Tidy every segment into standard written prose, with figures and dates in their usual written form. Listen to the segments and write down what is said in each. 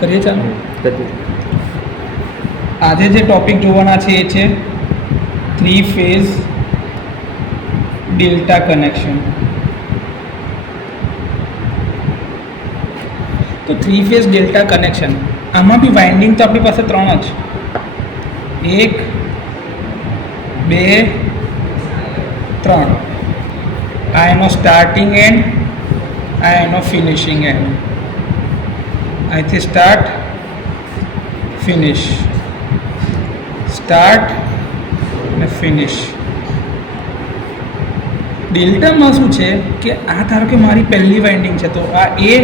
કરીએ ચાલો. આજે જે ટોપિક જોવાના છે એ છે 3 ફેઝ ડેલ્ટા કનેક્શન. તો 3 ફેઝ ડેલ્ટા કનેક્શન, આમાં બી વાઇન્ડિંગ તો આપણી પાસે 3 જ, 1 2 3. આ એનો સ્ટાર્ટિંગ એન્ડ, આ એનો ફિનિશિંગ એન્ડ. અહીંથી સ્ટાર્ટ ફિનિશ, સ્ટાર્ટ અને ફિનિશ. ડેલ્ટામાં શું છે કે આ ધારો કે મારી પહેલી વાઇન્ડિંગ છે, તો આ એ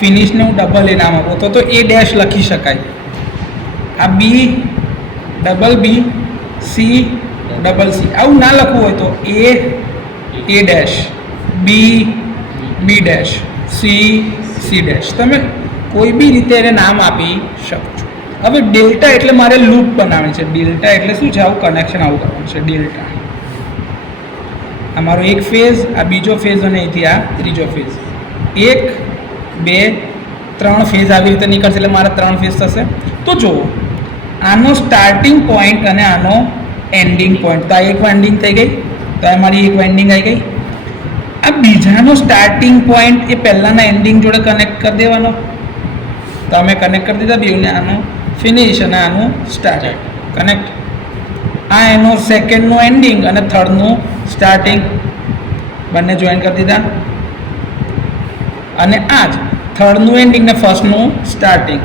ફિનિશને હું ડબલ એ નામ આપું તો એ ડેશ લખી શકાય. આ B double B, C double C, આવું ના લખવું હોય તો A dash, B B dash, C C dash, તમે કોઈ બી રીતે એને નામ આપી શકો છો. હવે ડેલ્ટા એટલે મારે લૂપ બનાવવાની છે. ડેલ્ટા એટલે શું છે? આવું કનેક્શન આવું કરવાનું છે. ડેલ્ટા આ મારો એક ફેઝ, આ બીજો ફેઝ અને અહીંથી આ ત્રીજો ફેઝ. 1 2 3 ફેઝ આવી રીતે નીકળશે એટલે મારા 3 ફેઝ થશે. તો જુઓ, આનો સ્ટાર્ટિંગ પોઈન્ટ અને આનો એન્ડિંગ પોઈન્ટ, તો આ એક વાઇન્ડિંગ થઈ ગઈ, તો આ મારી એક વાઇન્ડિંગ આવી ગઈ. આ બીજાનો સ્ટાર્ટિંગ પોઈન્ટ એ પહેલાંના એન્ડિંગ જોડે કનેક્ટ કરી દેવાનો, તો અમે કનેક્ટ કરી દીધા બેઉને. આનો ફિનિશ અને આનું સ્ટાર્ટ કનેક્ટ. આ એનો સેકન્ડનું એન્ડિંગ અને થર્ડનું સ્ટાર્ટિંગ, બંને જોઈન કરી દીધા. અને આ જ થર્ડનું એન્ડિંગ ને ફર્સ્ટનું સ્ટાર્ટિંગ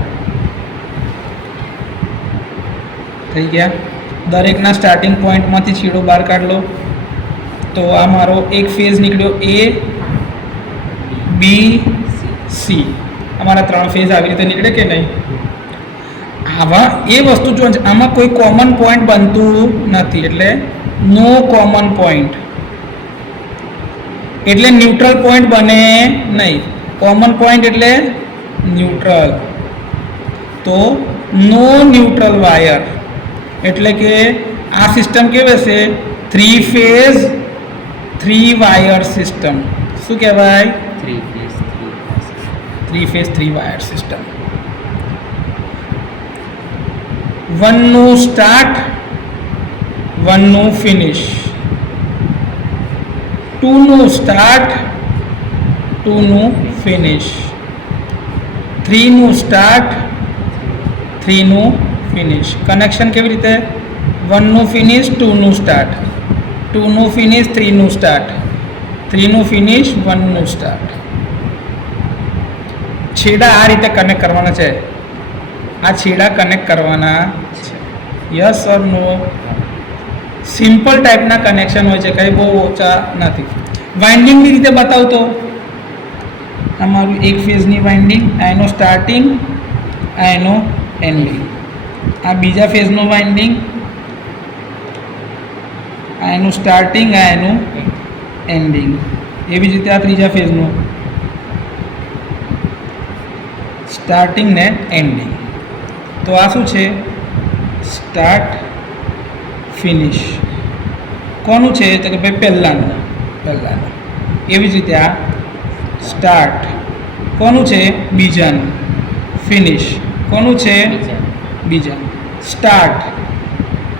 થઈ ગયા. દરેકના સ્ટાર્ટિંગ પોઈન્ટમાંથી છેડો બહાર કાઢ લો. તો આ મારો એક ફેઝ નીકળ્યો, એ બી સી. અમારા 3 ફેઝ આવી રીતે નીકળે કે નહીં? આવા એ વસ્તુ જો આમાં કોઈ કોમન પોઈન્ટ બનતું નથી, એટલે નો કોમન પોઈન્ટ, એટલે ન્યુટ્રલ પોઈન્ટ બને નહીં. કોમન પોઈન્ટ એટલે ન્યુટ્રલ, તો નો ન્યુટ્રલ વાયર. એટલે કે આ સિસ્ટમ કેવી હશે? 3 ફેઝ 3 વાયર સિસ્ટમ. શું કહેવાય? 3 ફેઝ 3 વાયર સિસ્ટમ. 1 નું સ્ટાર્ટ, 1 નું ફિનિશ, 2 નું સ્ટાર્ટ, 2 નું ફિનિશ, 3 નું સ્ટાર્ટ, 3 નું ફિનિશ. કનેક્શન કેવી રીતે? 1 નું ફિનિશ, 2 નું સ્ટાર્ટ, 2 નું ફિનિશ, 3 નું સ્ટાર્ટ, 3 નું ફિનિશ, 1 નું સ્ટાર્ટ. છેડા આ રીતે કનેક્ટ કરવાના છે. આ છેડા કનેક્ટ કરવાના છે. Yes or no? સિમ્પલ ટાઈપના કનેક્શન હોય છે, કંઈ બહુ ઓછા નથી. વાઇન્ડિંગની રીતે બતાવતો, અમારું એક ફેઝની વાઇન્ડિંગ, આ એનો સ્ટાર્ટિંગ, આ એનો એન્ડિંગ. આ બીજા ફેઝનું વાઇન્ડિંગ, આ એનું સ્ટાર્ટિંગ, આ એનું એન્ડિંગ. એવી જ રીતે આ ત્રીજા ફેઝનું સ્ટાર્ટિંગ ને એન્ડિંગ. તો આ શું છે? Start finish. કોનું છે? તો કે ભાઈ પહેલાંનું. એવી જ રીતે આ સ્ટાર્ટ કોનું છે? બીજાનું. ફિનિશ કોનું છે? બીજાનું. સ્ટાર્ટ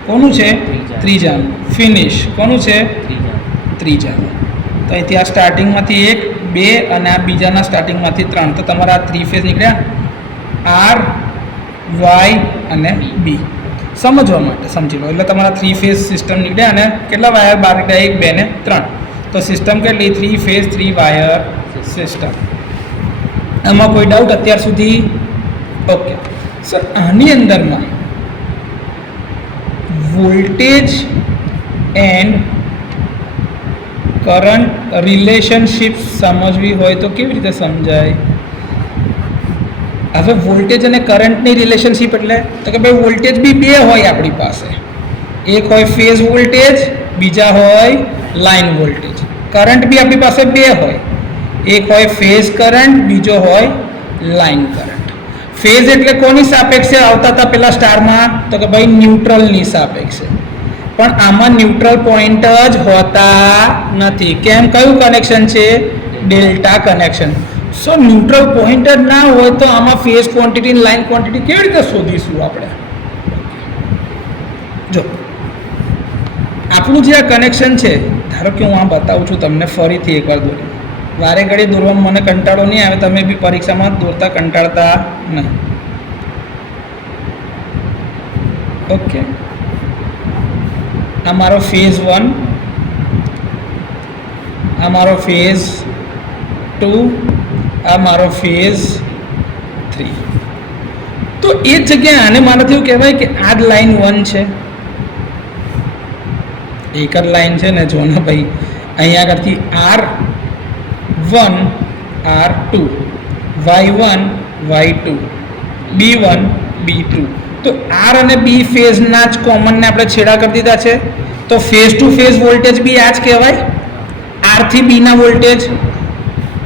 કોનું છે? ત્રીજાનું. ફિનિશ કોનું છે? ત્રીજાનું. તો અહીંથી આ સ્ટાર્ટિંગમાંથી 1 2 અને આ બીજાના સ્ટાર્ટિંગમાંથી 3. તો તમારા આ 3 ફેઝ નીકળ્યા, આર વાય અને બી. સમજવા માટે સમજી લો, એટલે તમારા 3 ફેઝ સિસ્ટમ નીકળ્યા. અને કેટલા વાયર બહાર નીકળ્યા? 1 2 ને 3. તો સિસ્ટમ કેટલી? 3 ફેઝ 3 વાયર સિસ્ટમ. આમાં કોઈ ડાઉટ અત્યાર સુધી? ઓકે સર, આની અંદરમાં વોલ્ટેજ એન્ડ કરંટ રિલેશનશિપ સમજવી હોય તો કેવી રીતે સમજાય? હવે વોલ્ટેજ અને કરંટની રિલેશનશિપ એટલે તો કે ભાઈ વોલ્ટેજ બી 2 હોય આપણી પાસે. એક હોય ફેઝ વોલ્ટેજ, બીજા હોય લાઇન વોલ્ટેજ. કરંટ બી આપણી પાસે 2 હોય, એક હોય ફેઝ કરંટ, બીજો હોય લાઇન કરંટ. ફેઝ એટલે કોની સાપેક્ષે આવતા હતા પેલા સ્ટારમાં? તો કે ભાઈ ન્યુટ્રલની સાપેક્ષે. પણ આમાં ન્યુટ્રલ પોઈન્ટ જ હોતા નથી. કેમ? કયું કનેક્શન છે? Delta connection. So neutral point જ ના હોય તો આમાં ફેઝ ક્વોન્ટિટી અને લાઇન ક્વોન્ટિટી કેવી રીતે શોધીશું આપણે? જો આપણું જે આ કનેક્શન છે, ધારો કે હું આ બતાવું છું તમને ફરીથી એકવાર દોરી. વારે ઘડી દોરવામાં મને કંટાળો નહીં આવે, તમે બી પરીક્ષામાં દોરતા કંટાળતા નહીં. ઓકે, આ મારો ફેઝ 1, આ મારો ફેઝ 2, આ મારો ફેઝ 3. તો એ જ જગ્યાએ આને મારાથી એવું કહેવાય કે આ જ લાઈન 1 છે, એક જ લાઈન છે ને. જો ને ભાઈ, અહીંયા આગળથી R1 R2, Y1 Y2, B1 B2. તો R અને B ફેઝના જ કોમનને આપણે છેડા કરી દીધા છે. તો ફેઝ ટુ ફેઝ વોલ્ટેજ બી આ જ કહેવાય, R થી B ના વોલ્ટેજ.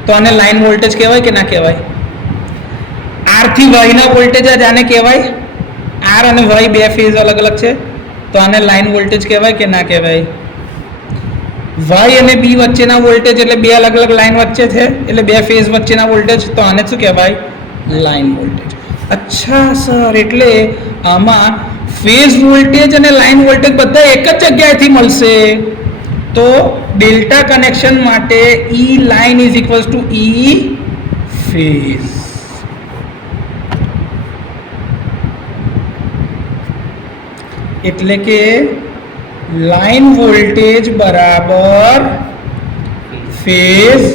તો આને લાઈન વોલ્ટેજ કહેવાય કે ના કહેવાય? R થી Y ના વોલ્ટેજ જ આને કહેવાય. R અને Y બે ફેઝ અલગ અલગ છે, તો આને લાઈન વોલ્ટેજ કહેવાય કે ના કહેવાય? Y અને B વચ્ચેના વોલ્ટેજ એટલે બે અલગ અલગ લાઈન વચ્ચે છે, એટલે બે ફેઝ વચ્ચેના વોલ્ટેજ, તો આને શું કહેવાય? Line voltage. અચ્છા સર, એટલે આમાં ફેઝ વોલ્ટેજ અને લાઈન વોલ્ટેજ બધા એક જ જગ્યાએથી મળશે. તો ડેલ્ટા કનેક્શન માટે E line is equals two E phase. એટલે કે લાઈન વોલ્ટેજ બરાબર ફેઝ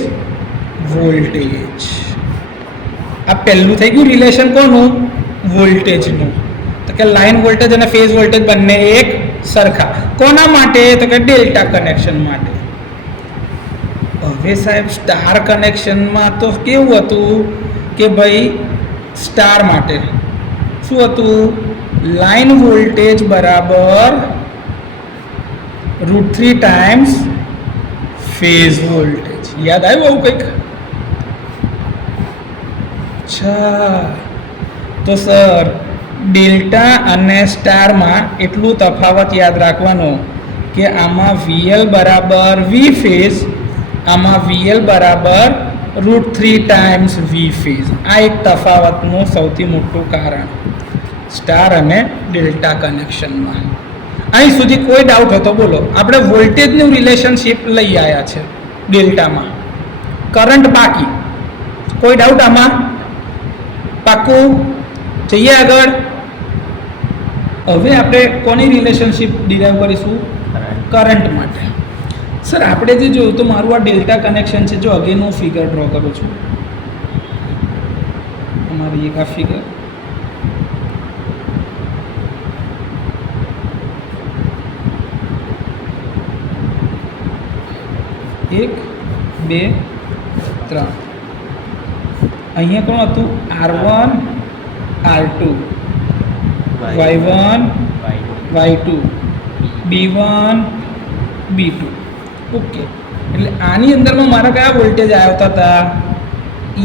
વોલ્ટેજ. આ પહેલું થઈ ગયું રિલેશન કોનું? વોલ્ટેજનું. તો કે લાઈન વોલ્ટેજ અને ફેઝ વોલ્ટેજ બંને એક સરખા. કોના માટે? તો કે ડેલ્ટા કનેક્શન માટે. હવે સાહેબ સ્ટાર કનેક્શનમાં તો કેવું હતું કે ભાઈ સ્ટાર માટે શું હતું? લાઈન વોલ્ટેજ બરાબર √3 ટાઈમ્સ ફેઝ વોલ્ટેજ. યાદ આવ્યું આવું કંઈક? અચ્છા, તો સર ડેલ્ટા અને સ્ટારમાં એટલું તફાવત યાદ રાખવાનો કે આમાં VL બરાબર V ફેઝ, આમાં VL બરાબર √3 ટાઈમ્સ V ફેઝ. આ એક તફાવતનું સૌથી મોટું કારણ સ્ટાર અને ડેલ્ટા કનેક્શનમાં. અહીં સુધી કોઈ ડાઉટ હતો? બોલો. આપણે વોલ્ટેજનું રિલેશનશિપ લઈ આવ્યા છે ડેલ્ટામાં, કરંટ બાકી. કોઈ ડાઉટ આમાં? પાક્કું? જઈએ આગળ. હવે આપણે કોની રિલેશનશિપ ડિરાઈવ કરીશું? કરંટ માટે. સર આપણે જે જોયું તો મારું આ ડેલ્ટા કનેક્શન છે. જો અગેન હું ફિગર ડ્રો કરું છું, અમારી એક આ ફિગર. એક, બે, ત્રણ. અહીંયા કોણ હતું? R1 R2, Y1 Y2, B1 B2. Okay, એટલે આની અંદરમાં મારા કયા વોલ્ટેજ આવતા હતા?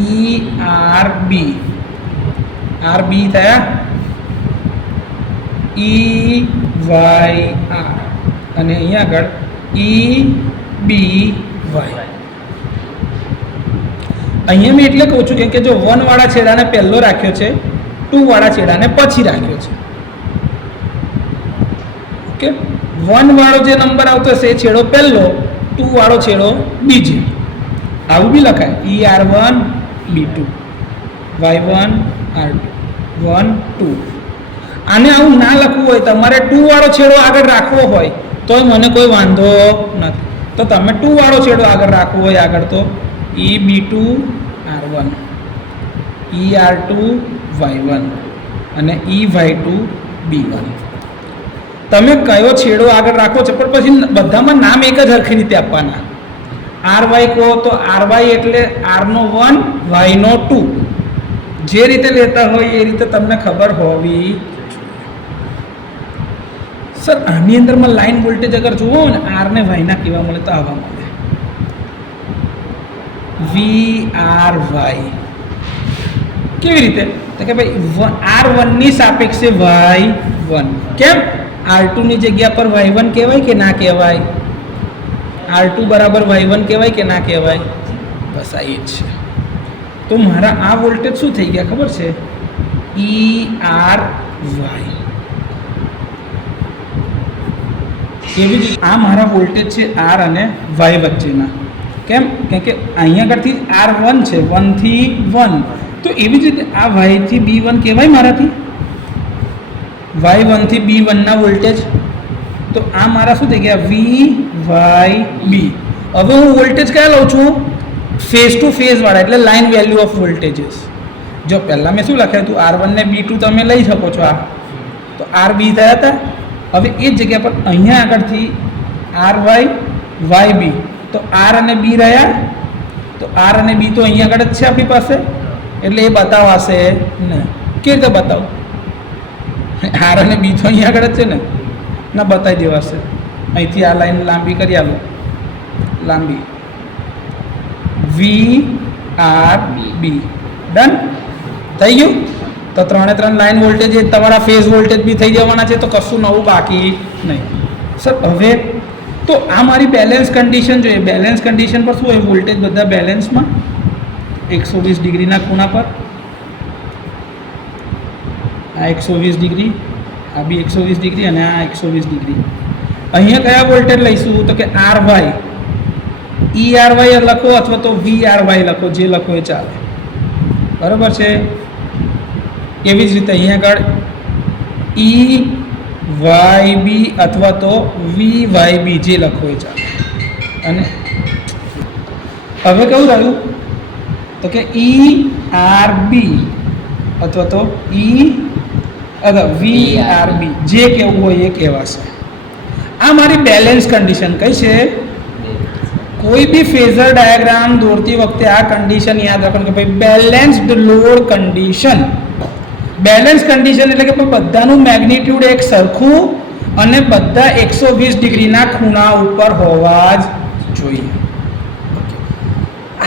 ERB. RB થયા, EYR, અને અહીંયા આગળ EBY. અહીંયા મેં એટલે કહું છું કે જો 1 વાળા છેડાને પહેલો રાખ્યો છે, 2 વાળા છેડાને પછી રાખ્યો છે. ઓકે, 1 વાળો જે નંબર આવતો હશે એ છેડો પહેલો, 2 વાળો છેડો બીજો. આવું બી લખાય, ER1 B2, Y1 R2, 1 2. આને આવું ના લખવું હોય, તમારે 2 વાળો છેડો આગળ રાખવો હોય તોય મને કોઈ વાંધો નથી. તો તમે 2 વાળો છેડો આગળ રાખવો હોય આગળ, તો EB2 R1, ER2 Y1 અને EY2 B1. તમે કયો છેડો આગળ રાખો છો, પણ પછી બધામાં નામ એક જ હરખી રીતે આપવાના. RY કહો તો RY એટલે R નો 1, Y નો 2. જે રીતે લેતા હોય એ રીતે તમને ખબર હોવી. સર આની અંદરમાં લાઈન વોલ્ટેજ અગર જુઓ ને, R ને Y ના કેવા મળે તો આવા મળે, VRY. કેવી રીતે? તો કે ભાઈ R1 ની સાપેક્ષે Y1. કેમ? R2 ની જગ્યા પર Y1 કહેવાય કે ના કહેવાય? R2 બરાબર Y1 કહેવાય કે ના કહેવાય? બસ આ એ જ છે. તો મારા આ વોલ્ટેજ શું થઈ ગયા ખબર છે? E R Y. એવી જ આ મારા વોલ્ટેજ છે આર અને વાય વચ્ચેના. કેમ? કેમ કે અહીંયા આગળથી R1 છે, 1 થી 1. તો એવી જ રીતે આ વાયથી B1 કહેવાય મારાથી, Y1 થી B1 ના વોલ્ટેજ. તો આ મારા શું થઈ ગયા? VYB. હવે હું વોલ્ટેજ કયા લઉં છું? ફેઝ ટુ ફેઝ વાળા, એટલે લાઇન વેલ્યુ ઓફ વોલ્ટેજીસ. જો પહેલાં મેં શું લખ્યું હતું? R1 ને B2 તમે લઈ શકો છો. આ તો RB થયા હતા. હવે એ જ જગ્યા પર અહીંયા આગળથી RYYB, તો R અને B રહ્યા. તો R અને B તો અહીંયા આગળ જ છે આપણી પાસે, એટલે એ બતાવાશે ને. કેવી રીતે બતાવું? R અને B તો અહીંયા આગળ જ છે ને, ના બતાવી દેવાશે. અહીંથી આ લાઈન લાંબી કરી આલો, લાંબી VRB. ડન થઈ ગયું. તો 3 લાઈન વોલ્ટેજ એ તમારા ફેઝ વોલ્ટેજ બી થઈ જવાના છે, તો કશું નવું બાકી નહીં. સર હવે તો આ મારી બેલેન્સ કન્ડિશન જોઈએ. બેલેન્સ કન્ડિશન પર શું હોય? વોલ્ટેજ બધા બેલેન્સમાં 120 ડિગ્રીના ખૂણા પર. આ 120 ડિગ્રી, આ બી 120 ડિગ્રી અને આ 120 ડિગ્રી. અહીંયા કયા વોલ્ટેજ લઈશું? તો કે RY. ERY લખો અથવા તો VRY લખો, જે લખો એ ચાલે. બરાબર છે. એવી જ રીતે અહીંયા આગળ EYB અથવા તો VYB, જે લખો એ ચાલે. અને હવે કેવું રહ્યું? તો કે ERB અથવા તો VRB, જે કહેવું હોય એ કહેવાશે. આ મારી બેલેન્સ કન્ડિશન કઈ છે? કોઈ બી ફેઝર ડાયાગ્રામ દોરતી વખતે આ કન્ડિશન યાદ રાખવાનું કે ભાઈ balanced load condition. Balance condition એટલે કે બધાનું મેગ્નિટ્યુડ એક સરખું અને બધા 120 ડિગ્રીના ખૂણા ઉપર હોવા જ જોઈએ.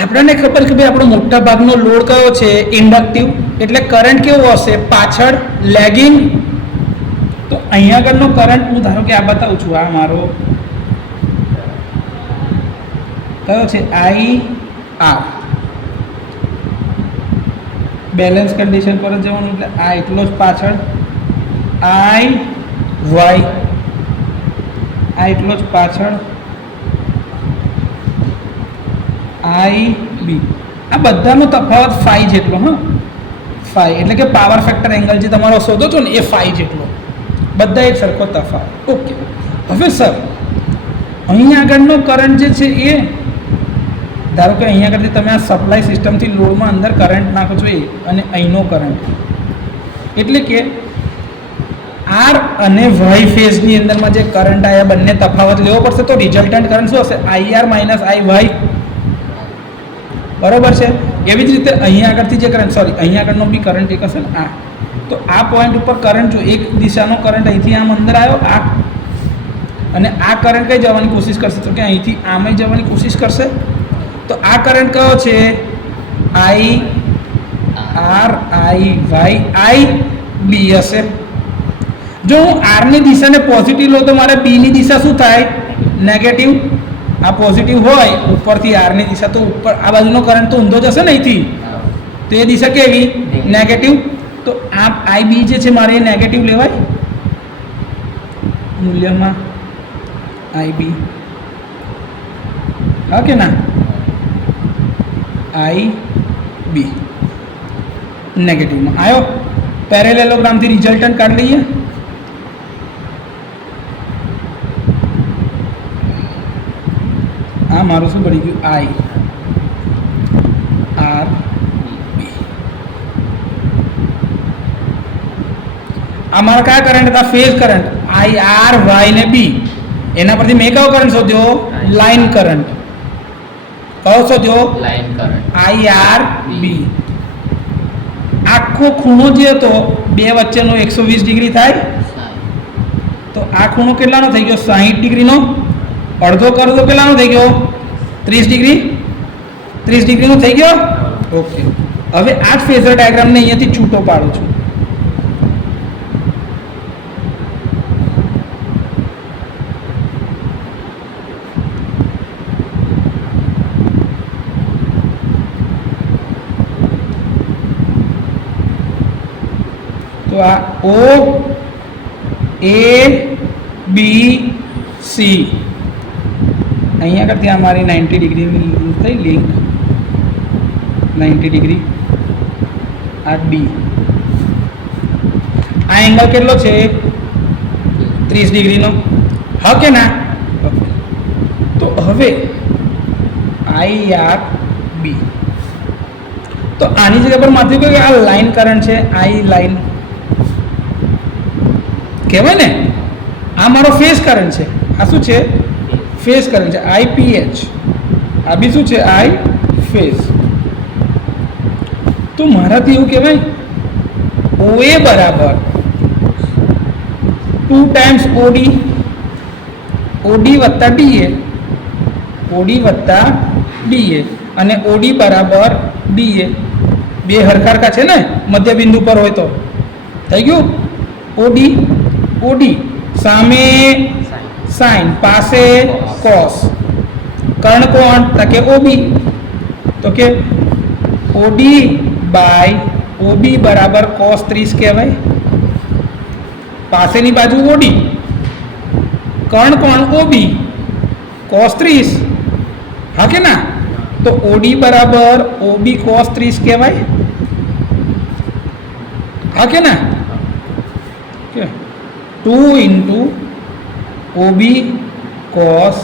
આપણને ખબર કે ભાઈ આપણો મોટા ભાગનો લોડ કયો છે? ઇન્ડક્ટિવ. એટલે કરંટ કેવો હશે? પાછળ લેગિંગ. તો અહીંયા આગળનો કરંટ હું ધારો કે આ બતાવું છું, આ મારો કયો છે? IR. બેલેન્સ કન્ડિશન પર જ જવાનું, એટલે આ એટલો જ પાછળ. IY આ એટલો જ પાછળ. IB આ બધાનો તફાવત ફાઈ જેટલો. હા, ફાઈ એટલે કે પાવર ફેક્ટર એંગલ જે તમારો શોધો છો ને, એ ફાઈ જેટલો. બધા એક સરખો તફાવત. ઓકે. હવે સર અહીંયા આગળનો કરંટ જે છે એ ધારો કે અહીંયા આગળથી તમે આ સપ્લાય સિસ્ટમથી લોડમાં અંદર કરંટ નાખો છો, એ અને અહીંનો કરંટ, એટલે કે આર અને વાય ફેઝની અંદરમાં જે કરંટ આવ્યા, બંને તફાવત લેવો પડશે. તો રિઝલ્ટન્ટ કરંટ શું હશે? IR minus IY. બરાબર છે. એવી જ રીતે અહીંયા આગળથી જે કરંટ, સોરી અહીંયા આગળનો બી કરંટ એક હશે ને, આ. તો આ પોઈન્ટ ઉપર કરંટ, જો એક દિશાનો કરંટ અહીંથી આમ અંદર આવ્યો, આ, અને આ કરંટ કઈ જવાની કોશિશ કરશે? તો કે અહીંથી આમ જવાની કોશિશ કરશે. તો આ કરંટ કયો છે? IB હશે. જો હું આરની દિશાને પોઝિટિવ લઉં તો મારે બીની દિશા શું થાય? નેગેટિવ. આ પોઝિટિવ હોય ઉપરથી આરની દિશા, તો ઉપર આ બાજુનો કરંટ તો ઊંધો જશે ને અહીંથી, તો એ દિશા કેવી? નેગેટિવ. તો આ IB જે છે મારે એ નેગેટિવ લેવાય મૂલ્યમાં. IB, હા કે ના? IB નેગેટિવમાં આવ્યો. પેરેલેલોગ્રામથી રિઝલ્ટન્ટ કાઢી લઈએ. આ મારું શું પડી ગયું? IRB. આ મારા કયા કરંટ હતા? Phase current. IR, Y ને B. એના પરથી મેં કયો કરંટ શોધ્યો? Line current. કયો શોધ્યો? Line current. IRB. આખો ખૂણો જે હતો બે વચ્ચેનો 120 ડિગ્રી થાય. તો આ ખૂણો કેટલાનો થઈ ગયો? 60 ડિગ્રીનો. અડધો કરો તો કેટલાનો થઈ ગયો? 30 ડિગ્રી. 30 ડિગ્રીનો થઈ ગયો. ઓકે. હવે આ જ ફેઝર ડાયાગ્રામને અહીંયાથી છૂટો પાડું છું. તો આ ઓ એ બી સી અહીંયા કરતી અમારી 90 ડિગ્રીની થઈ લિંક 90 ડિગ્રી આ ડી આ એંગલ કેટલો છે 30 ડિગ્રીનો હા કે ના તો હવે આઈ આર બી તો આની જગ્યા પર માથી કે આ લાઈન કરંટ છે આઈ લાઈન કહેવાય ને આ મારો ફેઝ કરંટ છે આ શું છે ફેઝ કરંટ છે આઈપીએચ આ બી શું છે આઈ ફેઝ તો મારાથી એવું કહેવાય ઓએ બરાબર 2 ટાઈમ્સ ઓડી ઓડી વત્તા ડીએ ઓડી વત્તા ડીએ અને ઓડી બરાબર ડીએ બે હરખારખા છે ને મધ્ય બિંદુ પર હોય તો થઈ ગયું ઓડી ઓડી સામે સાઇન પાસે કોસ કર્ણ કોણ તો કે ઓબી તો કે ઓડી બાય ઓબી બરાબર કોસ 30 કહેવાય પાસેની બાજુ ઓડી કર્ણ કોણ ઓબી કોસ 30 હા કે ના તો ઓડી બરાબર ઓબી કોસ 30 કહેવાય હા કે ના 2 into OB cos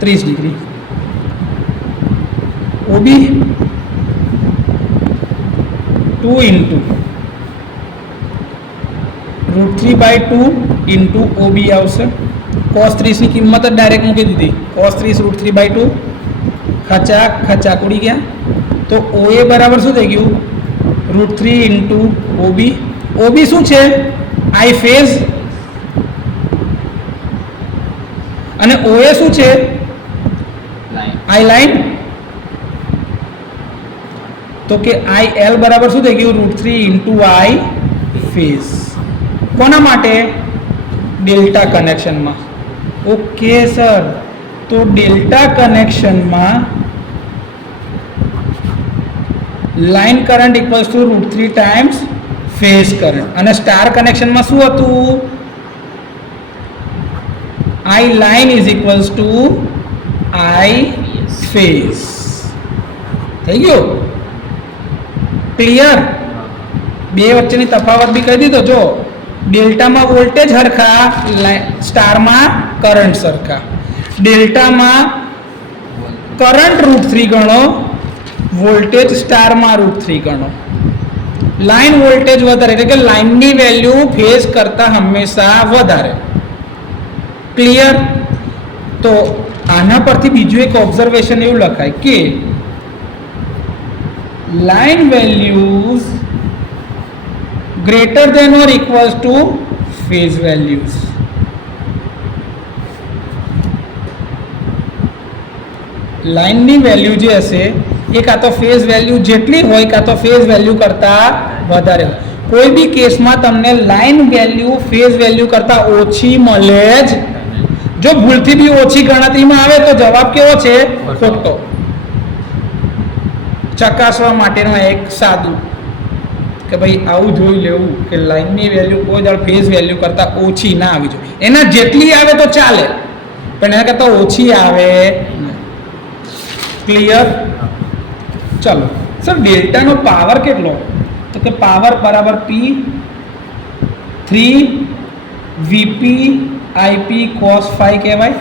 30 degree OB 2 into √3/2 into OB આવશે કોસ 30 ની કિંમત જ ડાયરેક્ટ મૂકી દીધી કોસ 30 √3/2 ખચાક ઉડી ગયા તો ઓએ બરાબર શું થઈ ગયું √3 ઇન્ટુ ઓબી ઓબી શું છે આઈ ફેઝ અને ઓએ શું છે આઈ લાઈન તો કે આઈ એલ બરાબર શું થઈ ગયું √3 ઇન્ટુ આઈ ફેઝ કોના માટે ડેલ્ટા કનેક્શનમાં ઓકે સર તો ડેલ્ટા કનેક્શનમાં line current equals to √3 times phase current અને સ્ટાર કનેક્શનમાં શું હતું I line is equals to I phase થઈ ગયું ક્લિયર બે વચ્ચેની તફાવત બી કહી દીધો જો ડેલ્ટામાં વોલ્ટેજ સરખા સ્ટારમાં કરંટ સરખા ડેલ્ટામાં કરંટ √3 ગણો વોલ્ટેજ સ્ટારમાં √3 ગણો લાઈન વોલ્ટેજ વધારે એટલે કે લાઈનની વેલ્યુ ફેઝ કરતાં હંમેશા વધારે ક્લિયર તો આના પરથી બીજું એક ઓબ્ઝર્વેશન એવું લખાય કે line values greater than or equals to phase values લાઈનની વેલ્યુ જે હશે એ કાં તો ફેઝ વેલ્યુ જેટલી હોય કાં તો ફેઝ વેલ્યુ કરતાં વધારે હોય કોઈ બી કેસમાં તમને લાઈન વેલ્યુ ફેઝ વેલ્યુ કરતાં ઓછી મળે જ જો ભૂલથી બી ઓછી ગણતરીમાં આવે તો જવાબ કેવો છે ખોટો ચકાસવા માટેનો એક સાદું કે ભાઈ આવું જોઈ લેવું કે લાઈનની વેલ્યુ કોઈ દર ફેઝ વેલ્યુ કરતાં ઓછી ના આવી જોઈએ એના જેટલી આવે તો ચાલે પણ એના કરતાં ઓછી આવે ક્લિયર ચલો સર ડેલ્ટાનો પાવર કેટલો તો કે પાવર બરાબર પી 3 વીપી આઈપી કોસ 5 કહેવાય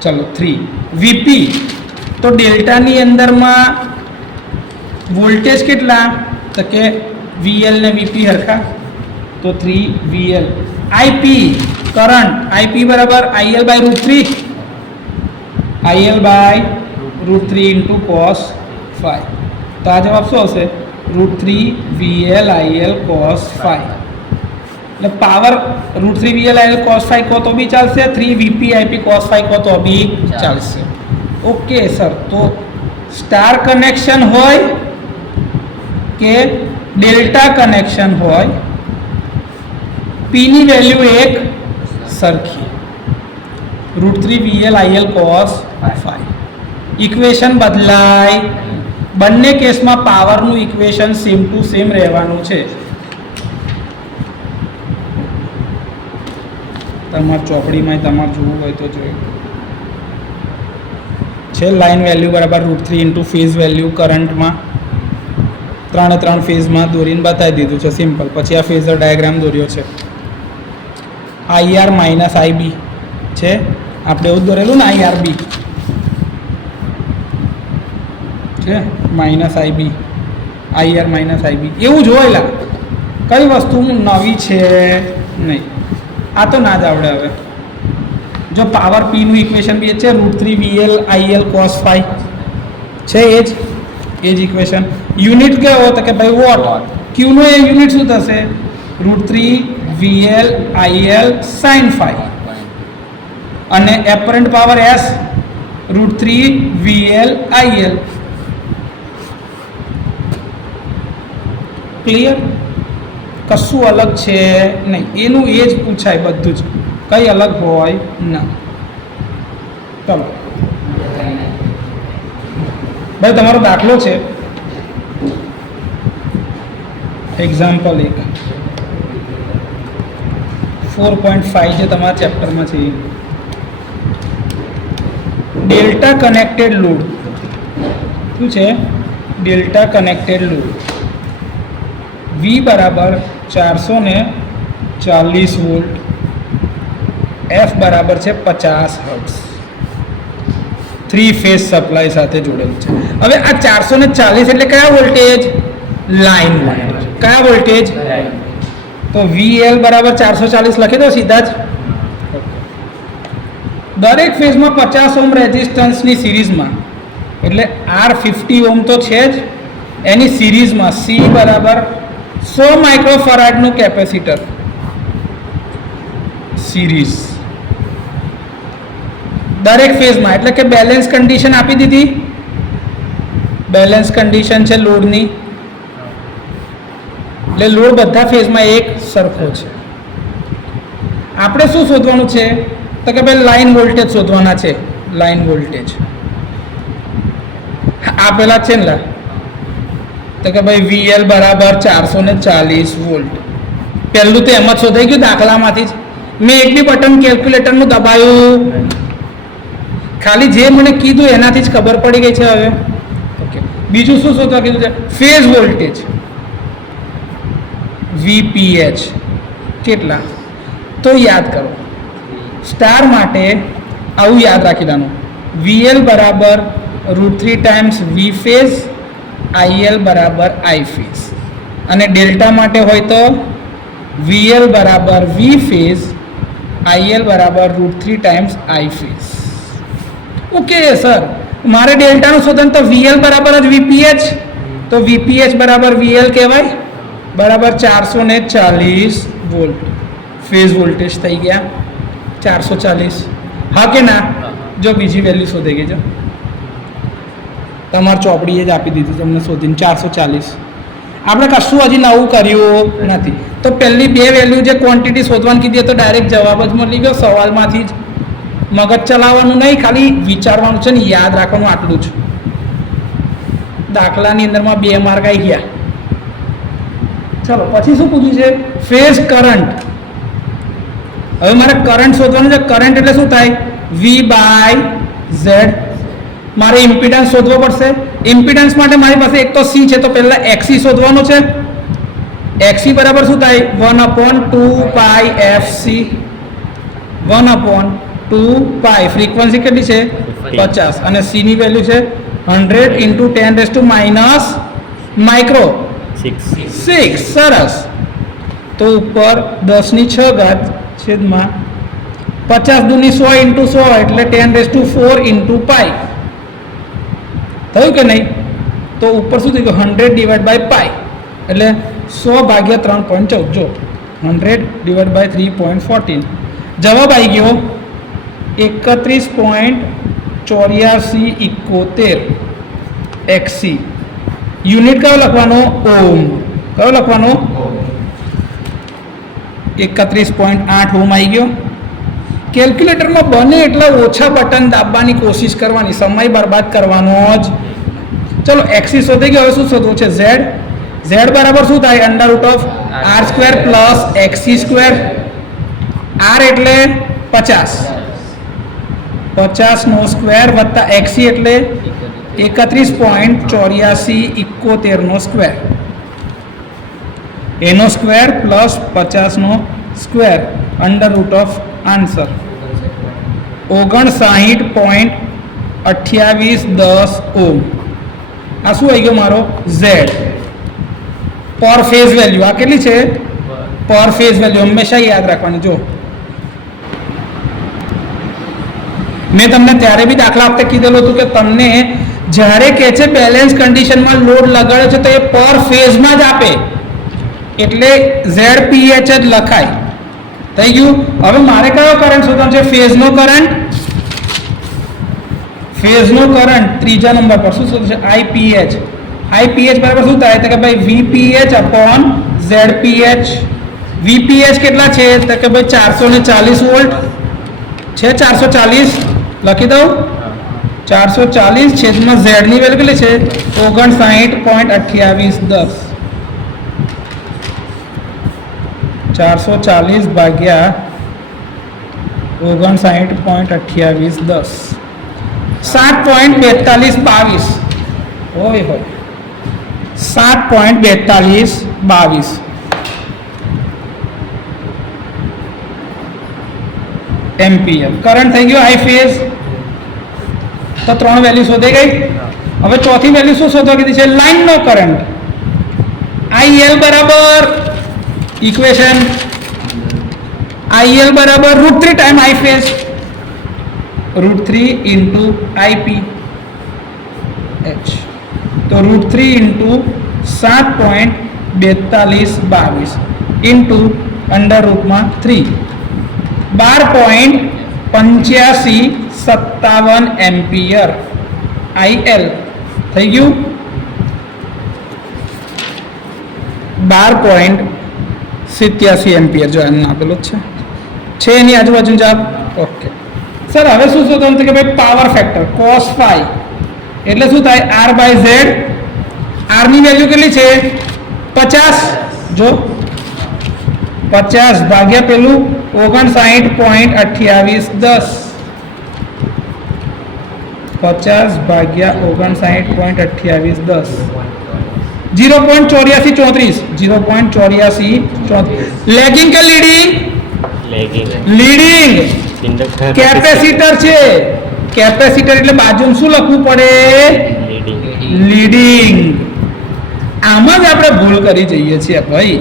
ચલો 3 વીપી તો ડેલ્ટાની અંદરમાં વોલ્ટેજ કેટલા તો કે વીએલ ને વીપી હરખા તો 3 વીએલ આઈપી કરંટ આઈપી બરાબર IL by √3 IL by √3 into cos 5 તો આ જવાબ શું હશે √3 વીએલ આઈએલ કોસ 5 એટલે પાવર √3 વીએલ આઈએલ કોસ 5 કહો તો બી ચાલશે 3 વીપી આઈપી કોસ 5 કહો તો બી ચાલશે ઓકે સર તો સ્ટાર કનેક્શન હોય કે ડેલ્ટા કનેક્શન હોય પીની વેલ્યુ એક સરખી √3 વીએલ આઈએલ કોસ 5 ઇક્વેશન બદલાય બંને કેસમાં પાવરનું ઇક્વેશન સેમ ટુ સેમ રહેવાનું છે તમારી ચોપડીમાં તમારે જોવું હોય તો જોયું છે. લાઇન વેલ્યુ બરાબર √3 ઇન્ટુ ફેઝ વેલ્યુ કરંટમાં 3 ફેઝમાં દોરીને બતાવી દીધું છે સિમ્પલ. પછી આ ફેઝર ડાયાગ્રામ દોર્યો છે. IR માઇનસ IB છે, આપણે એવું દોરેલું ને IRB છે, minus IB, IR minus IB એવું જોયેલા. કઈ વસ્તુ નવી છે નહીં, આ તો ના જ આવડે હવે. જો પાવર પીનું ઇક્વેશન બી છે √3 VL IL cos phi છે, એ જ ઇક્વેશન. યુનિટ કયો તો કે ભાઈ વોટ, ક્યુનો એ યુનિટ શું થશે √3 VL IL sin phi અને apparent power S √3 VL IL. Clear? કશું અલગ છે નહીં, એનું એ જ પૂછાય બધું જ, કંઈ અલગ હોય ના. ચલો ભાઈ તમારો દાખલો છે, એક્ઝામ્પલ 1 4.5 જે તમારા ચેપ્ટરમાં છે. ડેલ્ટા કનેક્ટેડ લોડ શું છે? ડેલ્ટા કનેક્ટેડ લોડ V બરાબર 440 વોલ્ટ, F બરાબર છે 50 હર્ટ્ઝ, 3 ફેઝ સપ્લાય સાથે જોડેલું છે. હવે આ 440 એટલે કયા વોલ્ટેજ? Line voltage. કયા વોલ્ટેજ? તો VL બરાબર 440 લખી દો સીધા જ. દરેક ફેઝમાં 50 ઓહ્મ રેઝિસ્ટન્સની સિરીઝમાં, એટલે R50 ઓહ્મ તો છે જ, એની સિરીઝમાં C બરાબર 100 માઇક્રોફેરાડનું કેપેસિટર સિરીઝ દરેક ફેઝમાં, એટલે કે બેલેન્સ કન્ડિશન આપી દીધી. બેલેન્સ કન્ડિશન છે લોડની, એટલે લોડ બધા ફેઝમાં એક સરખો છે. આપણે શું શોધવાનું છે તો કે ભાઈ લાઇન વોલ્ટેજ શોધવાના છે. લાઇન વોલ્ટેજ આપેલા છે ને, તો કે ભાઈ VL બરાબર 440 વોલ્ટ. પહેલું તો એમ જ શોધાઈ ગયું દાખલામાંથી જ. મેં એક બી બટન કેલ્ક્યુલેટરનું દબાયું, ખાલી જે મને કીધું એનાથી જ ખબર પડી ગઈ છે. હવે ઓકે, બીજું શું શોધવા કીધું છે? ફેઝ વોલ્ટેજ VPH કેટલા? તો યાદ કરો, સ્ટાર માટે આવું યાદ રાખી લેવાનું, VL બરાબર √3 ટાઈમ્સ V ફેઝ, IL બરાબર I ફેઝ. અને ડેલ્ટા માટે હોય તો VL બરાબર V ફેઝ, IL બરાબર √3 times I phase. Okay sir, મારે ડેલ્ટાનું શોધન તો VL બરાબર જ VPH, તો VPH બરાબર VL કહેવાય, બરાબર 440 વોલ્ટ. ફેઝ વોલ્ટેજ થઈ ગયા 440. હા કે ના? જો બીજી વેલ્યુ શોધી ગઈ છે, તમારી ચોપડીએ જ આપી દીધું તમને શોધીને 440. આપણે કશું હજી નવું કર્યું નથી. તો પહેલી બે વેલ્યુ જે ક્વોન્ટિટી શોધવાની કીધી તો ડાયરેક્ટ જવાબ જ મળી ગયો સવાલમાંથી જ. મગજ ચલાવવાનું નહીં, ખાલી વિચારવાનું છે ને યાદ રાખવાનું, આટલું જ. દાખલાની અંદરમાં 2 માર્ક આવી ગયા. ચલો પછી શું પૂછ્યું છે? Phase current. હવે મારે કરંટ શોધવાનું છે. કરંટ એટલે શું થાય? V/Z. મારે ઇમ્પિડન્સ શોધવો પડશે. ઇમ્પિડન્સ માટે મારી પાસે એક તો C છે, તો પહેલા XC શોધવાનો છે. XC બરાબર શું થાય? 1/2πfc. 1/2π. ફ્રીક્વન્સી કેટલી છે? 50. અને C ની વેલ્યુ છે 100 × 10⁻⁻⁰ માઇક્રો 6. સરસ. તો ઉપર 10⁶ છેદમાં 50 દુની 100 × 100 એટલે 10⁴ × π. થયું કે નહીં? તો ઉપર શું થઈ ગયું? 100/π એટલે 100/3.14. જો 100/3.14 જવાબ આવી ગયો 31.8471 XC. યુનિટ કયો લખવાનો? ઓમ. કયો લખવાનો? 31.8 ઓમ આવી ગયો. કેલ્ક્યુલેટરમાં બને એટલા ઓછા બટન દાબવાની કોશિશ કરવાની, સમય બરબાદ કરવાનો જ. ચલો XC શોધી ગયો. હવે શું શોધવું છે? Z. Z બરાબર શું થાય? √R² + XC². આર એટલે 50, 50 નો સ્ક્વેર વત્તા એક્સી એટલે 31.8471 નો સ્ક્વેર, એનો સ્ક્વેર પ્લસ 50 નો square under root of answer 59.2810 ohm. આ શું આવી ગયો મારો ઝેડ પર ફેઝ વેલ્યુ. આ કેટલી છે? પર ફેઝ વેલ્યુ. હંમેશા યાદ રાખવાની. જો મેં તમને ત્યારે બી દાખલા વખતે કીધેલું હતું કે તમને જ્યારે કહે છે બેલેન્સ કન્ડિશનમાં લોડ લગાડ્યો છે તો એ પર ફેઝમાં જ આપે, એટલે ZPH જ લખાય. થઈ ગયું. હવે મારે કયો કરંટ શોધવાનો છે? ફેઝનો કરંટ. ફેઝનો કરંટ ત્રીજા નંબર પર શું શોધશે? IPH. IPH બરાબર શું થાય? તો કે ભાઈ VPH અપોન ZPH. VPH કેટલા છે? તો કે ભાઈ 440 વોલ્ટ છે. 440 લખી દઉં. 440 છેદમાં Z ની વેલ્યુ કેટલી છે? 59.2810. 440 ભાગ્યા 59.2810, 7.4222. હોય હોય 7.4222 એમ્પિયર કરંટ થઈ ગયો હાઈ ફેઝ. તો 3 વેલ્યુ શોધી ગઈ. હવે ચોથી વેલ્યુ શું શોધવા કીધી છે? લાઈનનો કરંટ. IL બરાબર ઇક્વેશન IL બરાબર √3 time I phase, √3 into IP H. તો √3 ઇન્ટુ 7.4222 ઇન્ટુ અંડર રૂટમાં 3, 12.8557 એમ્પિયર IL થઈ ગયું. 12.87 એમ્પિયર જો એનું આપેલું જ છે એની આજુબાજુ જવાબ. ઓકે સર, હવે શું શોધવાનું કે ભાઈ પાવર ફેક્ટર cos phi એટલે શું થાય? R by Z. R ની વેલ્યુ કેટલી છે? 50. જો 50 ભાગ્યા પેલું 59.2810, 50 ભાગ્યા 59.2810, 0.8434. લેગિંગ કે લીડિંગ? લીડિંગ. કેપેસિટર છે. કેપેસિટર એટલે બાજુમાં શું લખવું પડે? લીડિંગ. આમાં જ આપણે ભૂલ કરી જઈએ છીએ ભાઈ.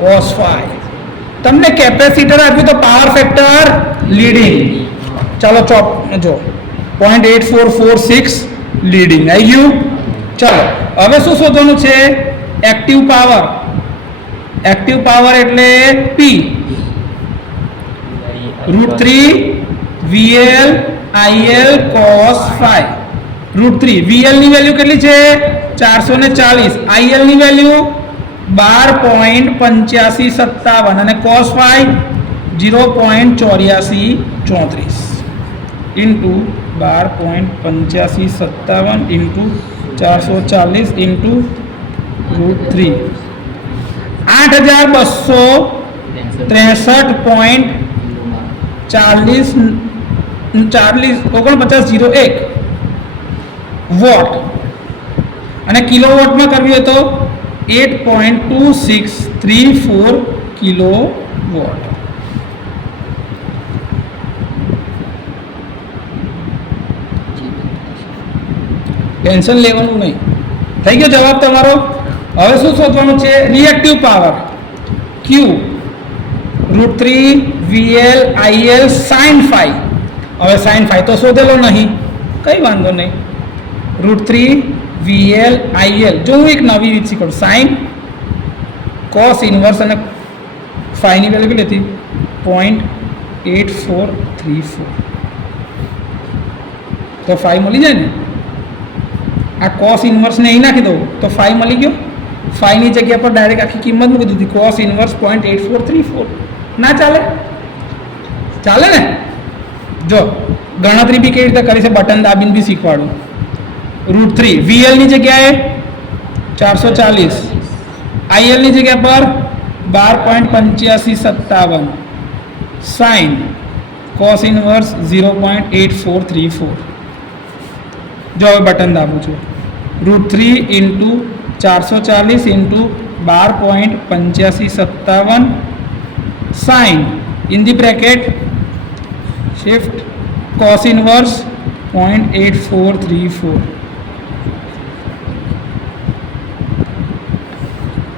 cos phi તમને કેપેસિટર આપ્યું તો પાવર ફેક્ટર લીડિંગ. ચાલો ચોપ જો 0.8446 લીડિંગ આવી ગયું. ચાલો હવે શું શોધવાનું છે? Active power. એક્ટિવ પાવર એટલે P √3 VL IL cos phi. √3 VL ની વેલ્યુ કેટલી છે? 440. IL ની વેલ્યુ 12.8557 અને cos phi 0.8434 into 12.8557 into 440 into √3 8263.4901 watt. અને કિલોવોટમાં કરવી હોય તો 8.2634 કિલોવોટ. ટેન્શન લેવાનું નહીં. થઈ ગયો જવાબ તમારો. હવે શું શોધવાનું છે? Reactive power Q √3 VL IL sin phi. હવે sin phi તો શોધેલો નહીં, કઈ વાંધો નહીં. √3 VL IL જો હું એક નવી રીત શીખવું. sin cos ઇન્વર્સ અને phi ની વેલ્યુ કેટલી હતી? 0.8434. તો phi મળી જાય ને. આ cos ઇન્વર્સ ને અહીં નાખી દઉં તો phi મળી ગયો. phi ની જગ્યા પર ડાયરેક્ટ આખી કિંમત મૂકી દીધી. cos inverse 0.8434. ના ચાલે? ચાલે ને. જો ગણતરી બી કેવી રીતે કરી છે બટન દાબીને બી શીખવાડું. √3 VL ની જગ્યાએ 440, IL ની જગ્યા પર 12.8557 સાઇન કોસ ઇનવર્સ 0.8434. જો હવે બટન દાબું છું. √3 into 440 into 12.8557 sine in the bracket shift cos inverse 0.8434.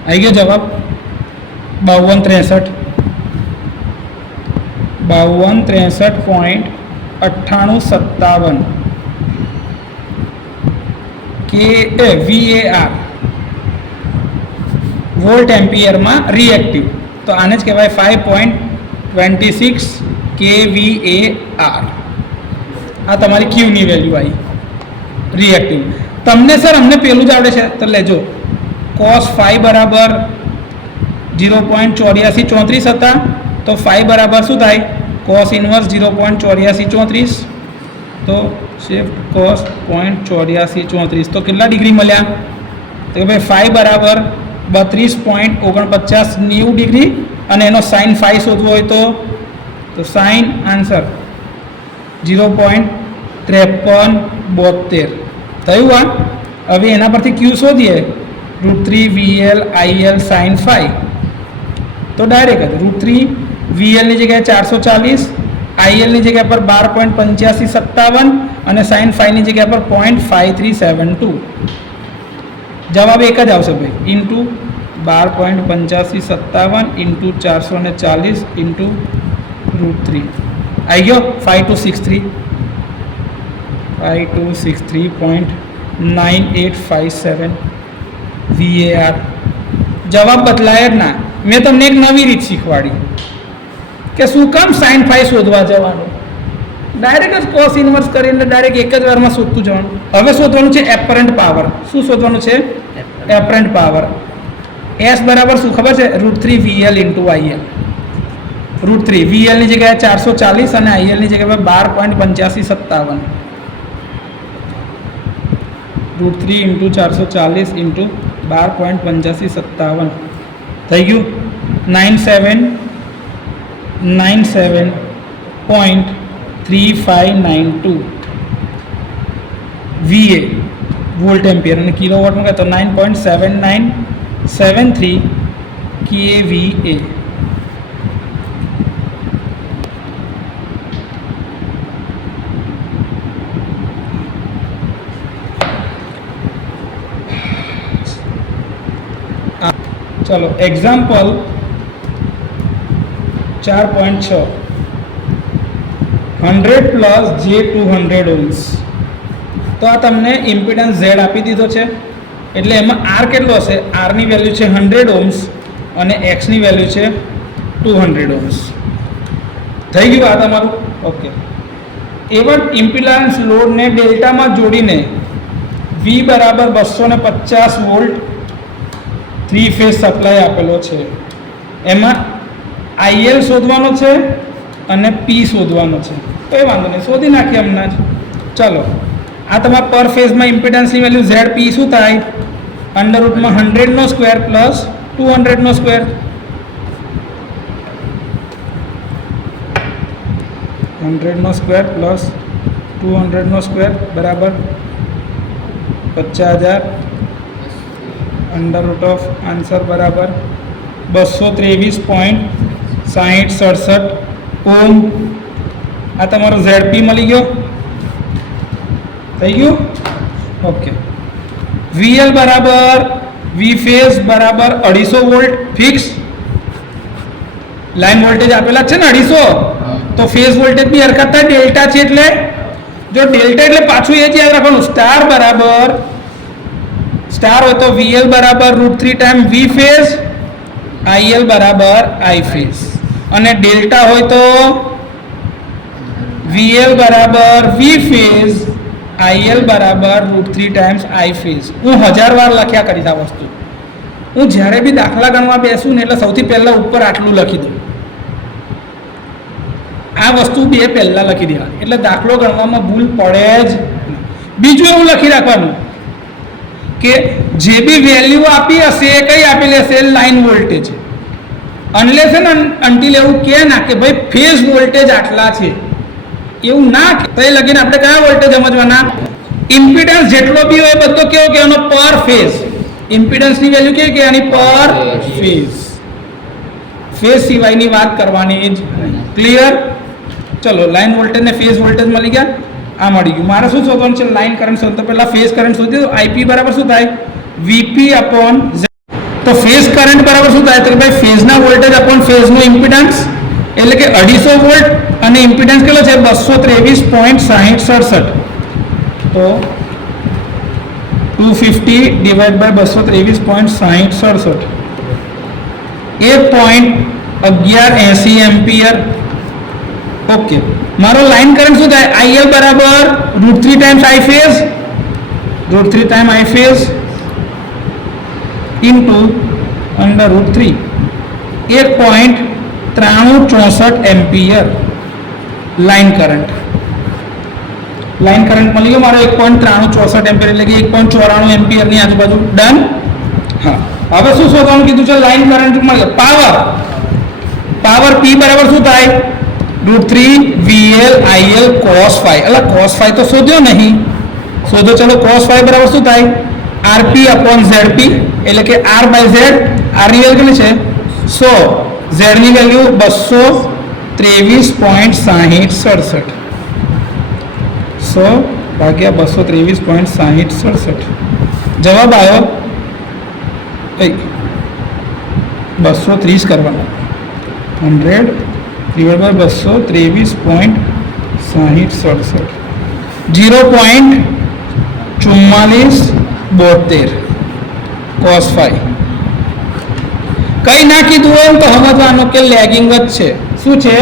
આવી ગયો જવાબ 5263.9857 કે VAR વોલ્ટ એમ્પિયરમાં રિએક્ટિવ. તો આને જ કહેવાય 5.26 kVAR. આ તમારી ક્યુની વેલ્યુ આવી રિએક્ટિવ. તમને સર અમને પેલું જ આવડે છે તો લેજો. cos phi બરાબર 0.8434 હતા તો phi બરાબર શું થાય cos ઇનવર્સ 0.8434. તો શિફ્ટ cos 0.8434 તો કેટલા ડિગ્રી મળ્યા તો કે ભાઈ phi બરાબર 32.49 90 ડિગ્રી અને એનો સાઇન phi શોધવો હોય તો સાઇન આન્સર 0.5372 થયું. આ હવે એના પરથી ક્યુ શોધીએ √3 VL IL sin phi. તો ડાયરેક્ટ √3 VL ની જગ્યાએ 440 IL ની જગ્યા પર 12.8557 અને sin phi ની જગ્યા પર 0.5372. જવાબ એક જ આવશે ભાઈ ઇન્ટુ 12.8557 ઇન્ટુ 440 ઇન્ટુ √3 આવી ગયો 5263.9857 VAR. જવાબ બદલાય જ ના. મેં તમને એક નવી રીત શીખવાડી કે શું કામ સાઇન phi શોધવા જવાનું, ડાયરેક્ટ જ કોસ ઇનવર્સ કરીને ડાયરેક્ટ એક જ વારમાં શોધતું જવાનું. હવે શોધવાનું છે એપરન્ટ પાવર. શું શોધવાનું છે? Apparent power. S બરાબર શું ખબર છે? √3 VL ઇન્ટુ IL. √3 VL ની જગ્યાએ 440 અને IL ની જગ્યાએ 12.8557. √3 ઇન્ટુ 440 ઇન્ટુ 12.8557 થઈ ગયું 97.3592 VA વોલ્ટ એમ્પિયર અને કિલોવોટનું કહે તો 9.7973 kVA. चलो एग्जाम्पल 4.6 100 प्लस J200 ohms. तो आ तमने इम्पीडन्स Z आपी दीधो छे एटले एमां R केटलो हशे? R ની વેલ્યુ છે 100 ohms અને X ની વેલ્યુ છે 200 ohms. થઈ ગયું આ તમારું? ઓકે. એવા ઇમ્પીડન્સ લોડને ડેલ્ટામાં જોડીને V બરાબર 250 વોલ્ટ 3 ફેઝ સપ્લાય આપેલો છે. એમાં IL શોધવાનો છે અને P શોધવાનો છે. કંઈ વાંધો નહીં, શોધી નાખીએ હમણાં જ. ચલો, આ તમારા પર ફેઝમાં ઇમ્પિડન્સની વેલ્યુ ZP શું થાય? અંડરરૂટમાં 100નો સ્ક્વેર પ્લસ 200નો સ્ક્વેર. 100નો સ્ક્વેર પ્લસ 200નો સ્ક્વેર બરાબર 50,000. अंडर रूट ऑफ आंसर बराबर 223.6067 ओम. आ तमारो ZP मळी गयो. થઈ ગયું? ઓકે. VL બરાબર V ફેઝ બરાબર 250 વોલ્ટ ફિક્સ. લાઈન વોલ્ટેજ આપેલા છે ને 250, તો ફેઝ વોલ્ટેજ બી હરકત થાય. ડેલ્ટા છે એટલે જો ડેલ્ટા એટલે પાછું એ જ યાદ રાખવાનું, સ્ટાર બરાબર स्टार हो तो VL बराबर √3 टाइम V फेज, IL बराबर I फेज. અને ડેલ્ટા હોય તો VL બરાબર V ફેઝ, IL બરાબર √3 ટાઈમ્સ I ફેઝ. હું 1000 વાર લખ્યા કરીશ આ વસ્તુ. હું જ્યારે બી દાખલા ગણવા બેસું ને એટલે સૌથી પહેલાં ઉપર આટલું લખી દઉં. આ વસ્તુ બે પહેલાં લખી દેવાની એટલે દાખલો ગણવામાં ભૂલ પડે જ. બીજું એવું લખી રાખવાનું કે જે બી વેલ્યુ આપી હશે એ કઈ આપેલી હશે? Line voltage. Unless and until એવું કે ના કે ભાઈ ફેઝ વોલ્ટેજ આટલા છે, એવું ના કે તો એ લગીને આપણે કયા વોલ્ટેજ સમજવાના? ઇમ્પિડન્સ જેટલો બી હોય બધો કેવો કહેવાનો? પર ફેઝ. ઇમ્પિડન્સની વેલ્યુ કેવી કહેવાની? પર ફેઝ. ફેઝ સિવાયની વાત કરવાની જ નહીં. ક્લિયર? ચલો, લાઇન વોલ્ટેજ ને ફેઝ વોલ્ટેજ મળી ગયા. આ મળી ગયું. મારે શું શોધવાનું છે? લાઇન કરંટ શોધતો પહેલા ફેઝ કરંટ શોધી દો. આઈપી બરાબર શું થાય? VP upon Z. તો ફેઝ કરંટ બરાબર શું થાય? તો કે ભાઈ ફેઝના વોલ્ટેજ અપોન ફેઝનો ઇમ્પિડન્સ, એટલે કે 250 વોલ્ટ અને ઇમ્પિડન્સ કેટલો છે? 223.6067. તો 250 ડિવાઇડ બાય 223.6067 1.1180 એમ્પિયર. ઓકે, મારો લાઇન કરંટ શું થાય? IL બરાબર √3 times I phase, √3 time I phase into √3 1.9364 ampere line current. Line current મળી ગયો મારો 1.9364 એમ્પિયર, એટલે કે 1.94 એમ્પિયરની આજુબાજુ. ડન. હા, હવે શું શોધવાનું કીધું છે? લાઇન કરંટ મળી ગયો. પાવર, પાવર P બરાબર શું થાય? √3 VL IL cos phi. એટલે cos phi તો શોધ્યો નહીં, શોધો. ચલો, cos phi બરાબર શું થાય? RP અપોન ZP, એટલે કે R બાય Z. R ની વેલ્યુ કેટલી છે? 100. Z ની વેલ્યુ 223.6067. 100 ભાગ્યા 223.6067. જવાબ આવ્યો 230 કરવાનો. 100 ડિવાઇડ બાય 223.6067. 0.4472 cos phi. કઈ ના કીધું હોય તો સમજવાનું કે લેગિંગ જ છે. શું છે?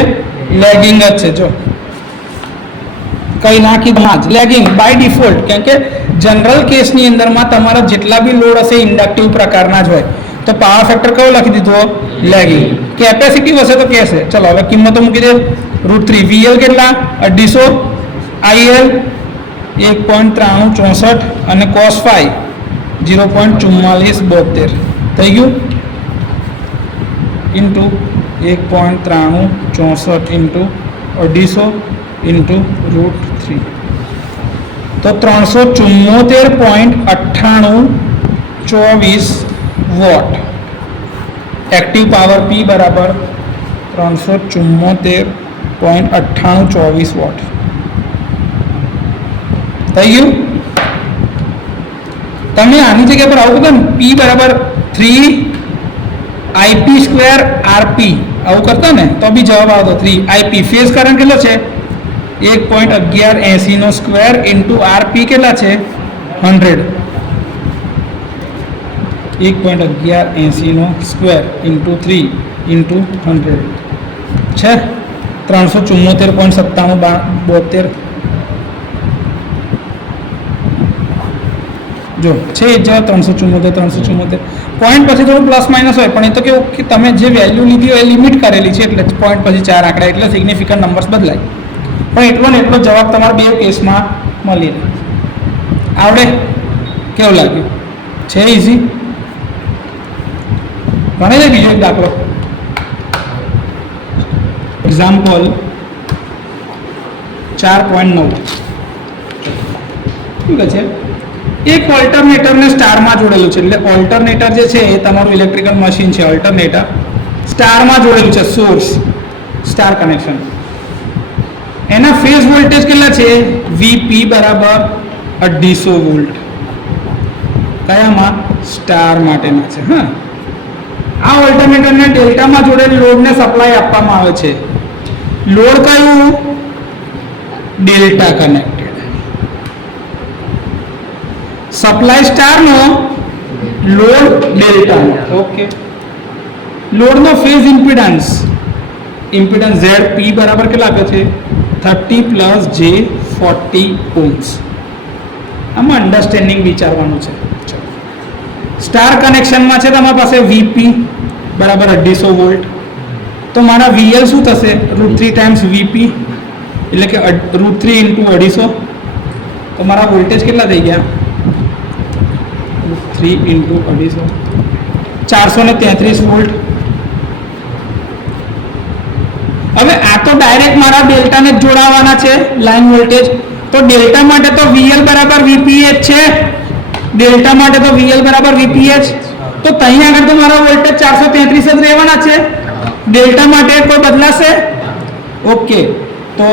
લેગિંગ જ છે. જો કઈ ના કીધું, હા, લેગિંગ બાય ડિફોલ્ટ. કેમ કે જનરલ કેસની અંદરમાં તમારા જેટલા બી લોડ હશે ઇન્ડક્ટિવ પ્રકારના જ હોય, તો પાવર ફેક્ટર કયો લખી દીધો? લેગિંગ. કેપેસિટી હશે તો કહેશે. ચલો, હવે કિંમતો મૂકી દે. √3 VL કેટલા? 250, IL 1.9364 અને cos phi 0.4472 થઈ ગયું. ઇન્ટુ 1.9364 ઇન્ટુ 250 ઇન્ટુ √3, તો 374.9824 વોટ. એક્ટિવ પાવર P બરાબર 374.9824 વોટ થઈ ગયું. તમે આની જગ્યા પર આવું કરતા ને, P બરાબર 3 IP² RP આવું કરતા ને તો બી જવાબ આવતો 3 IP. ફેઝ કરંટ કેટલો છે? 1.1180 નો સ્ક્વેર ઇન્ટુ RP કેટલા છે? 100. 1.1180 નો સ્ક્વેર ઇન્ટુ 3 ઇન્ટુ 100 છે 374.9772. જો છે એ જવાબ 374. પોઈન્ટ પછી થોડું પ્લસ માઇનસ હોય, પણ એ તો કેવું કે તમે જે વેલ્યુ લીધી હોય એ લિમિટ કરેલી છે, એટલે પોઈન્ટ પછી 4 આંકડા, એટલે સિગ્નિફિકન્ટ નંબર્સ બદલાય. પણ એટલો ને એટલો જવાબ તમારે બે કેસમાં મળી રહે. આવડે? કેવું લાગ્યું? છે ઇઝી? ગણે છે બીજો એક દાખલો. એક્ઝામ્પલ 4.9. શું કહે છે? એક ઓલ્ટરનેટરને સ્ટારમાં જોડેલું છે. એટલે ઓલ્ટરનેટર જે છે એ તમારું ઇલેક્ટ્રિકલ મશીન છે. ઓલ્ટરનેટર સ્ટારમાં જોડેલું છે. Source star connection. એના ફેઝ વોલ્ટેજ કેટલા છે? VP બરાબર 250 વોલ્ટ. કયામાં? સ્ટાર માટેના છે. હા, આ ઓલ્ટરનેટરને ડેલ્ટામાં જોડેલ લોડને સપ્લાય આપવામાં આવે છે. લોડ કયું? Delta connected. સપ્લાય સ્ટારનો, લોડ ડેલ્ટાનો. ઓકે. લોડનો ફેઝ ઇમ્પિડન્સ ZP બરાબર કેટલા આપે છે? 30 + j40 ohms. આમાં અન્ડરસ્ટેન્ડિંગ વિચારવાનું છે. સ્ટાર કનેક્શનમાં છે તમારી પાસે VP બરાબર 250 વોલ્ટ. તો મારા VL શું થશે? √3 ટાઈમ્સ VP, એટલે કે √3 ઇન્ટુ 250. તો મારા વોલ્ટેજ કેટલા થઈ ગયા? 3 ઇન્ટુ 250, 433 વોલ્ટ. હવે આ તો ડાયરેક્ટ મારા ડેલ્ટાને જ જોડાવાના છે લાઈન વોલ્ટેજ, તો ડેલ્ટા માટે તો VL બરાબર VPH છે, ડેલ્ટા માટે તો VL બરાબર VPH, તો ત્યાં આગળ તો મારા વોલ્ટેજ 433 જ રહેવાના છે, ડેલ્ટા માટે કોઈ બદલાશે? ઓકે, તો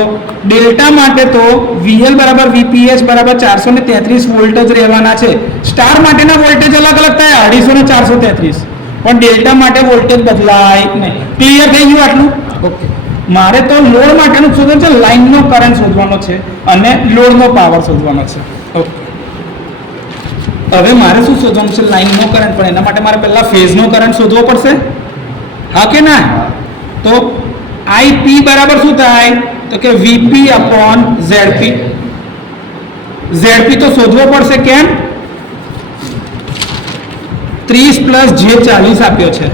ડેલ્ટા માટે તો VL બરાબર VPH બરાબર 433 વોલ્ટ જ રહેવાના છે. સ્ટાર માટેના વોલ્ટેજ અલગ અલગ થાય 250 ને 433, પણ ડેલ્ટા માટે વોલ્ટેજ બદલાય નહીં. ક્લિયર થઈ ગયું આટલું? ઓકે, મારે તો લોડ માટેનું શોધવાનું છે, લાઈનનો કરંટ શોધવાનો છે અને લોડનો પાવર શોધવાનો છે. ઓકે, હવે મારે શું શોધવાનું છે? લાઈનનો કરંટ, પણ એના માટે મારે પહેલા ફેઝનો કરંટ શોધવો પડશે, હા કે ના? તો IP બરાબર શું થાય? તો કે VP અપોન ZP. ZP તો શોધવો પડશે, કેમ? 30 પ્લસ જે 40 આપ્યો છે,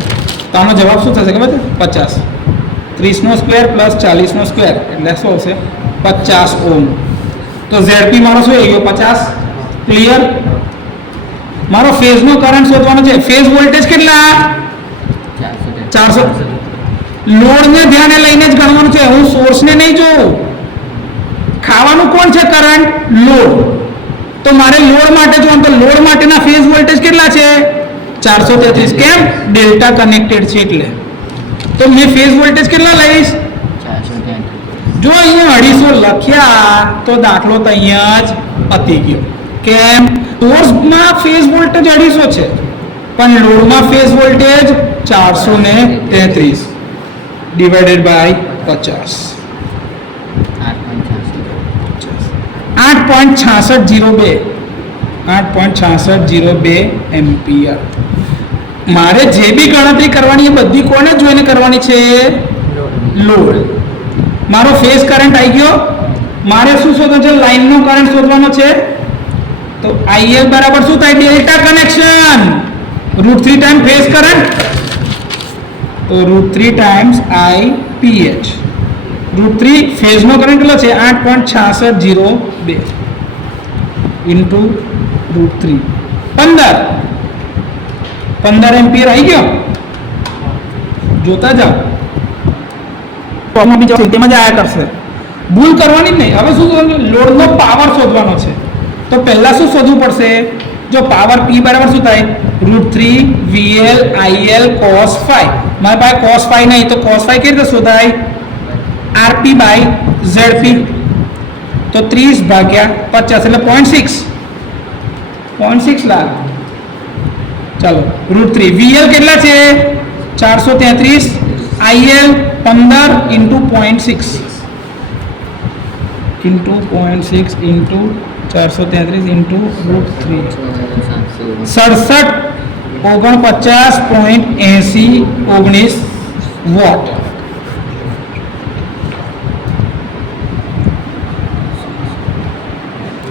તો આનો જવાબ શું થશે ખબર છે? 50. 30 નો સ્ક્વેર પ્લસ 40 નો સ્ક્વેર એટલે શું આવશે? 50 ઓહ્મ. તો ZP મારો શું આવી ગયો? 50. ક્લિયર? મારો ફેઝનો કરંટ શોધવાનો છે. ફેઝ વોલ્ટેજ કેટલા? 400. લોડને ધ્યાને લઈને જ ગણવાનું છે, હું સોર્સને નહીં જોઉં. ખાવાનું કોણ છે? Current, load. તો મારે લોડ માટે જોવાનું, તો લોડ માટેના ફેઝ વોલ્ટેજ કેટલા છે? 433. કેમ? ડેલ્ટા કનેક્ટેડ છે એટલે. તો મેં ફેઝ વોલ્ટેજ કેટલા લઈશ? 433. જો અહીંયા 250 લખ્યા તો દાખલો તો અહીંયા જ પતી ગયો. કેમ? સોર્સમાં ફેઝ વોલ્ટેજ 250 છે, પણ લોડમાં phase voltage 433 divided by 50. 8.6602 ampere. મારે જે બી ગણતરી કરવાની એ બધી કોને જોઈને કરવાની છે? લોડ. મારો ફેઝ કરંટ આવી ગયો. મારે શું શોધવાનું છે? લાઈનનો કરંટ શોધવાનો છે. તો IL બરાબર શું થાય? Delta connection, √3 time phase current, તો √3 ટાઈમ્સ IPH. √3 ફેઝનો કરંટ કેટલો છે? 8.6602 ઇન્ટુ √3 15 એમ્પિયર આવી ગયો. જોતા જાઓ, તેમાં જ આયા કરશે, ભૂલ કરવાની જ નહીં. હવે શું શોધવાનું? લોડનો પાવર શોધવાનો છે. તો પહેલા શું શોધવું પડશે? જો પાવર P બરાબર શું થાય? √3 VL IL cos phi. મારી પાસે cos phi નહીં, તો cos phi કેવી રીતે શોધાય? RP by ZP. તો 30 ભાગ્યા 50 એટલે 0.6 લાખ. ચાલો, √3 VL કેટલા છે? 433, IL 15 into 0.6 into 433 into √3 67.8019 watt.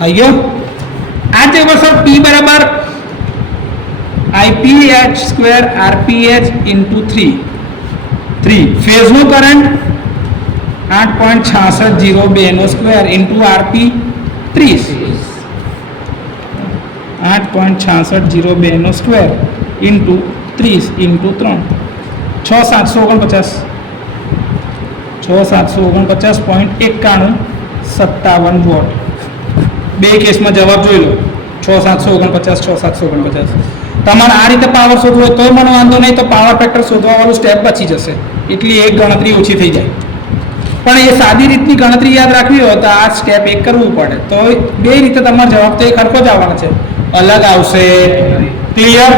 આવી ગયો. આ જે વર્ષો P બરાબર IPH સ્ક્વેર RPH ઇન્ટુ 3 ફેઝનો કરંટ 8.6602 નો સ્ક્વેર ઇન્ટુ RP 30. 8.6602 નો સ્ક્વેર ઇન્ટુ 30 ઇન્ટુ 3 6749.57 વોટ. બે કેસમાં જવાબ જોઈ લો, 6749. તમારે આ રીતે પાવર શોધવો હોય તો મને વાંધો નહીં, તો પાવર ફેક્ટર શોધવા વાળું સ્ટેપ બચી જશે, એટલી એક ગણતરી ઓછી થઈ જાય. પણ એ સાદી રીતની ગણતરી યાદ રાખવી હોય તો આ સ્ટેપ એક કરવું પડે. તો બે રીતે તમારો જવાબ તો એક સરખો જ આવવાનો છે, અલગ આવશે. ક્લિયર?